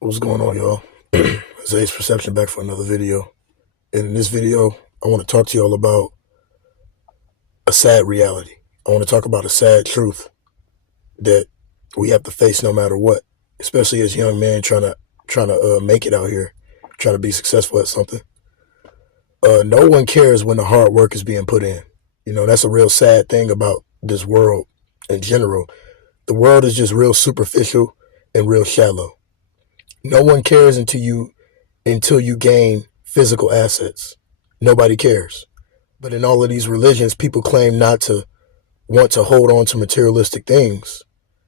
What's going on, y'all? It's Ace Perception back for another video. And in this video, I want to talk to y'all about a sad reality. I want to talk about a sad truth that we have to face no matter what, especially as young men trying to make it out here, trying to be successful at something. No one cares when the hard work is being put in. You know, that's a real sad thing about this world in general. The world is just real superficial and real shallow. No one cares until you gain physical assets. Nobody cares. But in all of these religions, people claim not to want to hold on to materialistic things.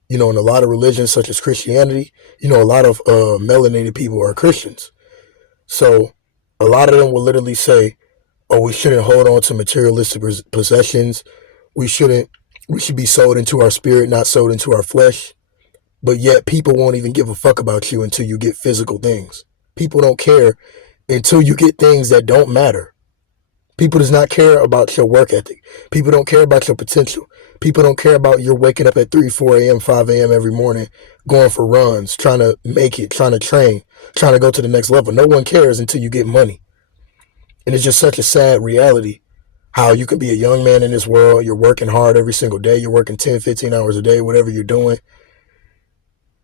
You know, in a lot of religions, such as Christianity, you know, a lot of melanated people are Christians. So a lot of them will literally say, oh, we shouldn't hold on to materialistic possessions. We should be sold into our spirit, not sold into our flesh. But yet people won't even give a fuck about you until you get physical things. People don't care until you get things that don't matter. People does not care about your work ethic. People don't care about your potential. People don't care about your waking up at 3, 4 a.m., 5 a.m. every morning, going for runs, trying to make it, trying to train, trying to go to the next level. No one cares until you get money. And it's just such a sad reality how you can be a young man in this world. You're working hard every single day. You're working 10, 15 hours a day, whatever you're doing.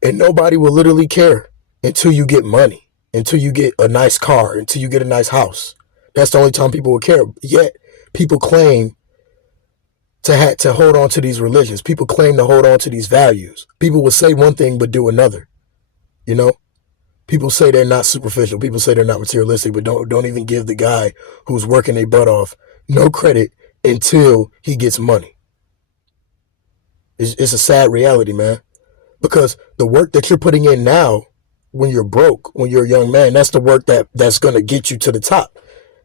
And nobody will literally care until you get money, until you get a nice car, until you get a nice house. That's the only time people will care. Yet people claim to hold on to these religions. People claim to hold on to these values. People will say one thing but do another. You know, people say they're not superficial. People say they're not materialistic, but don't even give the guy who's working their butt off no credit until he gets money. It's a sad reality, man. Because the work that you're putting in now, when you're broke, when you're a young man, that's the work that's going to get you to the top.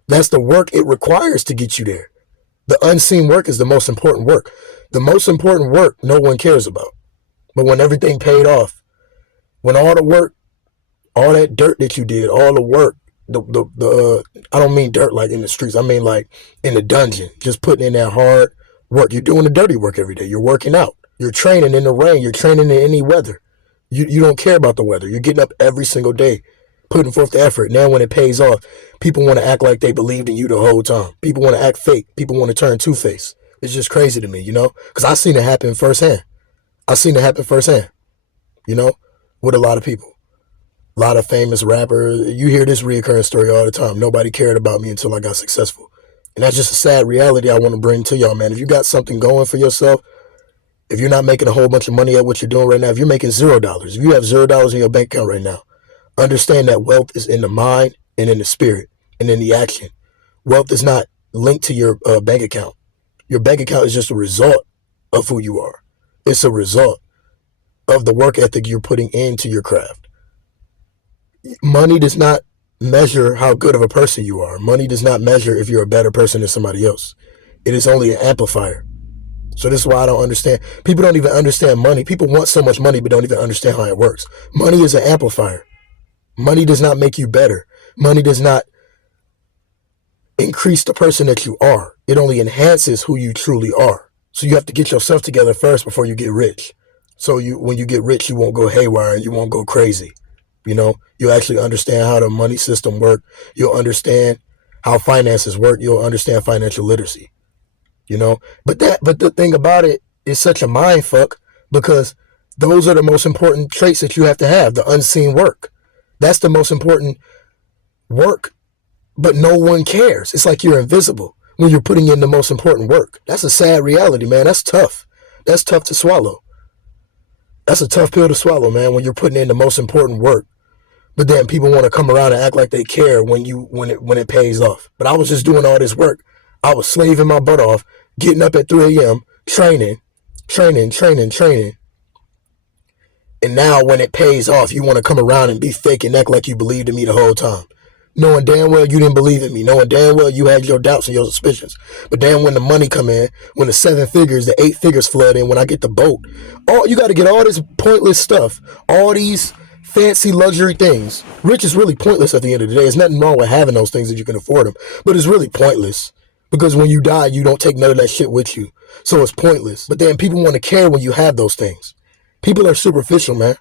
That's the work it requires to get you there. The unseen work is the most important work. The most important work no one cares about. But when everything paid off, when all the work, all that dirt that you did, all the work, I don't mean dirt like in the streets. I mean like in the dungeon, just putting in that hard work. You're doing the dirty work every day. You're working out. You're training in the rain. You're training in any weather. You don't care about the weather. You're getting up every single day, putting forth the effort. Now when it pays off, people want to act like they believed in you the whole time. People want to act fake. People want to turn two-faced. It's just crazy to me, you know? Because I've seen it happen firsthand. I've seen it happen firsthand, you know, with a lot of people. A lot of famous rappers. You hear this reoccurring story all the time. Nobody cared about me until I got successful. And that's just a sad reality I want to bring to y'all, man. If you got something going for yourself, if you're not making a whole bunch of money at what you're doing right now, if you're making $0, if you have $0 in your bank account right now, understand that wealth is in the mind and in the spirit and in the action. Wealth is not linked to your bank account. Your bank account is just a result of who you are. It's a result of the work ethic you're putting into your craft. Money does not measure how good of a person you are. Money does not measure if you're a better person than somebody else. It is only an amplifier. So this is why I don't understand. People don't even understand money. People want so much money, but don't even understand how it works. Money is an amplifier. Money does not make you better. Money does not increase the person that you are. It only enhances who you truly are. So you have to get yourself together first before you get rich. So when you get rich, you won't go haywire and you won't go crazy. You know, you'll actually understand how the money system works. You'll understand how finances work. You'll understand financial literacy. You know, but the thing about it is such a mind fuck because those are the most important traits that you have to have. The unseen work. That's the most important work, but no one cares. It's like you're invisible when you're putting in the most important work. That's a sad reality, man. That's tough. That's tough to swallow. That's a tough pill to swallow, man, when you're putting in the most important work. But then people want to come around and act like they care when it pays off. But I was just doing all this work. I was slaving my butt off, getting up at 3 a.m., training. And now when it pays off, you want to come around and be fake and act like you believed in me the whole time. Knowing damn well you didn't believe in me. Knowing damn well you had your doubts and your suspicions. But then when the money come in, when the 7 figures, the 8 figures flood in, when I get the boat, you got to get all this pointless stuff, all these fancy luxury things. Rich is really pointless at the end of the day. There's nothing wrong with having those things if you can afford them. But it's really pointless. Because when you die, you don't take none of that shit with you. So it's pointless. But then people want to care when you have those things. People are superficial, man.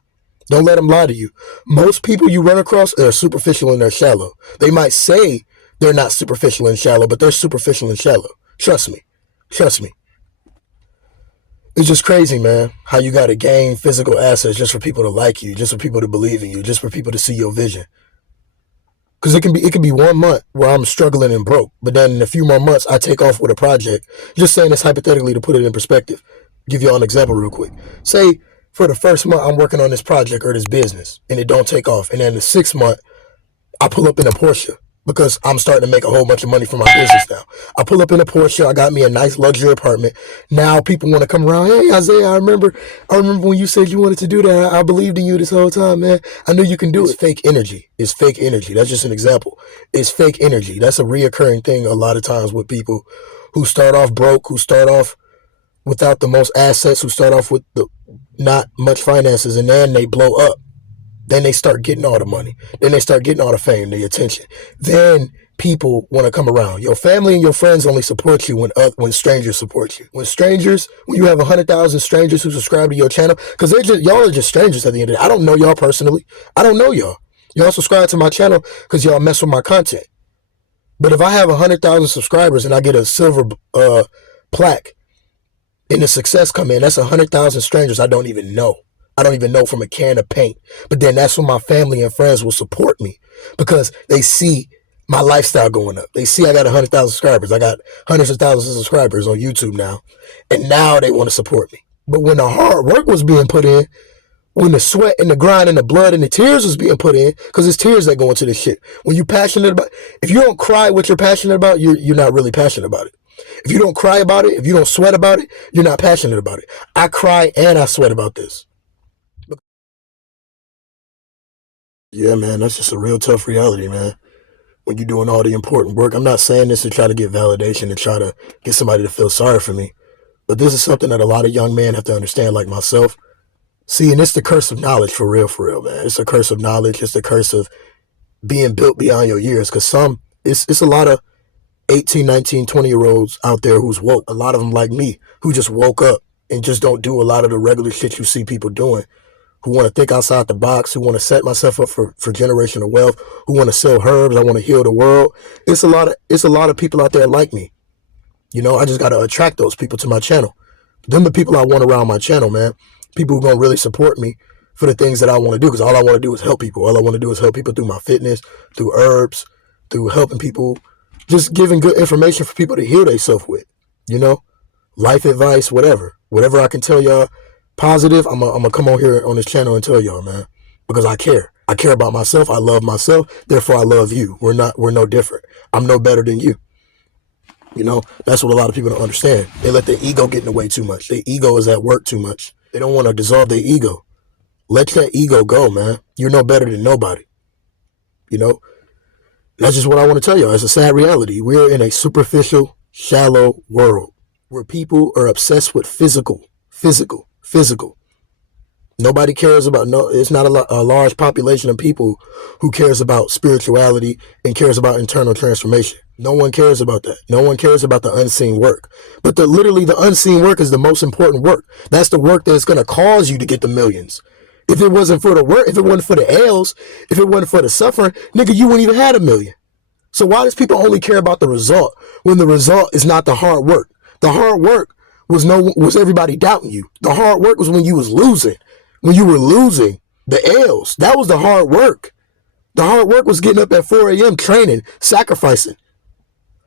Don't let them lie to you. Most people you run across are superficial and they're shallow. They might say they're not superficial and shallow, but they're superficial and shallow. Trust me. Trust me. It's just crazy, man, how you got to gain physical assets just for people to like you, just for people to believe in you, just for people to see your vision. Because it can be 1 month where I'm struggling and broke, but then in a few more months, I take off with a project. Just saying this hypothetically to put it in perspective. Give y'all an example real quick. Say for the first month, I'm working on this project or this business, and it don't take off. And then the 6th month, I pull up in a Porsche because I'm starting to make a whole bunch of money from my business now. I pull up in a Porsche. I got me a nice luxury apartment. Now people want to come around. Hey, Isaiah, I remember when you said you wanted to do that. I believed in you this whole time, man. I knew you can do it. It's fake energy. It's fake energy. That's just an example. It's fake energy. That's a reoccurring thing a lot of times with people who start off broke, who start off without the most assets, who start off with not much finances, and then they blow up. Then they start getting all the money. Then they start getting all the fame, the attention. Then people want to come around. Your family and your friends only support you when strangers support you. When you have 100,000 strangers who subscribe to your channel, because y'all are just strangers at the end of the day. I don't know y'all personally. I don't know y'all. Y'all subscribe to my channel because y'all mess with my content. But if I have 100,000 subscribers and I get a silver plaque and the success come in, that's 100,000 strangers I don't even know. I don't even know from a can of paint. But then that's when my family and friends will support me because they see my lifestyle going up. They see I got 100,000 subscribers. I got hundreds of thousands of subscribers on YouTube now. And now they want to support me. But when the hard work was being put in, when the sweat and the grind and the blood and the tears was being put in, because it's tears that go into this shit. When you're passionate about, if you don't cry what you're passionate about, you're not really passionate about it. If you don't cry about it, if you don't sweat about it, you're not passionate about it. I cry and I sweat about this. Yeah, man, that's just a real tough reality, man. When you're doing all the important work, I'm not saying this to try to get validation and try to get somebody to feel sorry for me, but this is something that a lot of young men have to understand, like myself. See, and it's the curse of knowledge for real, man. It's the curse of knowledge. It's the curse of being built beyond your years, because it's a lot of 18, 19, 20-year-olds out there who's woke. A lot of them like me, who just woke up and just don't do a lot of the regular shit you see people doing, who want to think outside the box, who want to set myself up for generational wealth, who want to sell herbs. I want to heal the world. It's a lot of people out there like me. You know, I just got to attract those people to my channel. Them the people I want around my channel, man. People who are going to really support me for the things that I want to do, because all I want to do is help people. All I want to do is help people through my fitness, through herbs, through helping people, just giving good information for people to heal themselves with, you know, life advice, whatever I can tell y'all positive, I'm gonna come on here on this channel and tell y'all, man, because I care about myself. I love myself, therefore I love you. We're no different. I'm no better than you. You know, that's what a lot of people don't understand. They let their ego get in the way too much. Their ego is at work too much. They don't want to dissolve their ego. Let that ego go, man. You're no better than nobody. You know, that's just what I want to tell y'all. It's a sad reality. We're in a superficial, shallow world where people are obsessed with physical. Nobody cares about, it's not a large population of people who cares about spirituality and cares about internal transformation. No one cares about that. No one cares about the unseen work. But literally the unseen work is the most important work. That's the work that's going to cause you to get the millions. If it wasn't for the work, if it wasn't for the L's, if it wasn't for the suffering, nigga, you wouldn't even have $1 million. So why does people only care about the result when the result is not the hard work? The hard work was everybody doubting you. The hard work was when you was losing. When you were losing the L's, that was the hard work. The hard work was getting up at 4 a.m. training, sacrificing,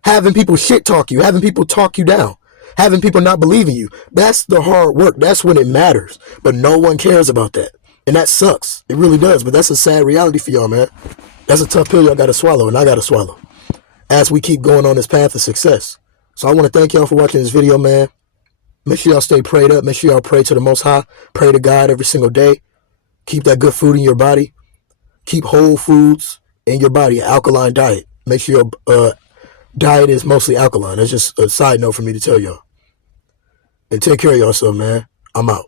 having people shit talk you, having people talk you down, having people not believe in you. That's the hard work. That's when it matters. But no one cares about that. And that sucks. It really does. But that's a sad reality for y'all, man. That's a tough pill y'all got to swallow, and I got to swallow as we keep going on this path of success. So I want to thank y'all for watching this video, man. Make sure y'all stay prayed up. Make sure y'all pray to the Most High. Pray to God every single day. Keep that good food in your body. Keep whole foods in your body, an alkaline diet. Make sure your diet is mostly alkaline. That's just a side note for me to tell y'all. And take care of yourself, man. I'm out.